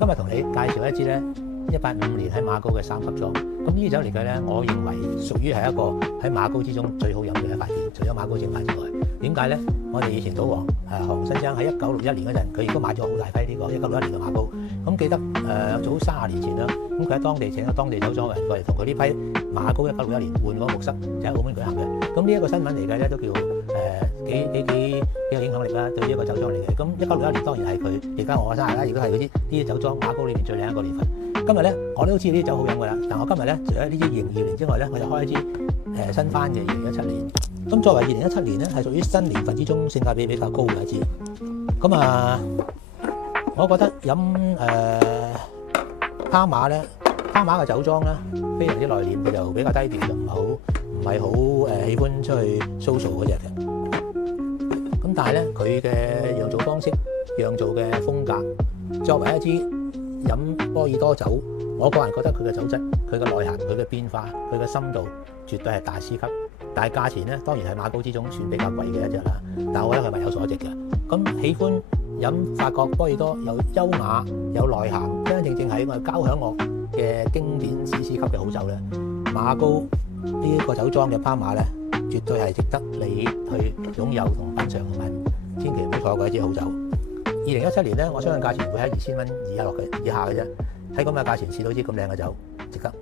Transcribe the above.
今日同你介紹一支咧1855年喺馬高嘅三級莊。咁呢支酒嚟計咧，我認為屬於係一個喺馬高之中最好飲嘅一塊田，除咗馬高正牌之外。點解咧？我哋以前賭王何新生喺1961年嗰陣，佢亦都買咗好大批呢個1961年嘅馬高。咁記得早30年前啦，咁佢喺當地請咗當地酒莊嘅人過嚟，同佢呢批馬高1961年換個木塞，就喺澳門舉行嘅。咁呢一個新聞嚟計咧，都叫幾有影響力啦，對呢一個酒莊嚟嘅。咁1961年當然係佢而家我嘅生日啦，亦都係呢啲酒莊馬高裏面最靚一個年份。今日咧，我都知呢啲酒好飲㗎啦，但我今日咧除咗呢支2022年之外咧，我就開一支新番嘅2017年。咁作為2017年咧，係屬於新年份之中性價比比較高嘅一支。咁我覺得飲哈馬咧，哈馬嘅酒莊咧非常之內斂，佢就比較低調，就唔係好喜歡出去 social 嗰隻嘅。咁但係咧，佢嘅釀造方式、釀造嘅風格，作為一支飲波爾多酒，我個人覺得佢嘅酒質、佢嘅內涵、佢嘅變化、佢嘅深度，絕對係大師級。但係價錢咧，當然係馬高之中算比較貴嘅一隻啦。但係我覺得佢物有所值嘅。咁喜歡飲法國波爾多有優雅、有內涵，真真正正係我哋交響樂嘅經典史詩級嘅好酒咧。馬高呢一個酒莊嘅哈馬咧，絕對係值得你去擁有同品嚐同埋，千祈唔好錯過一支好酒。2017年咧，我相信價錢會喺2000蚊以下嘅啫。睇咁嘅價錢試到支咁靚嘅酒，值得。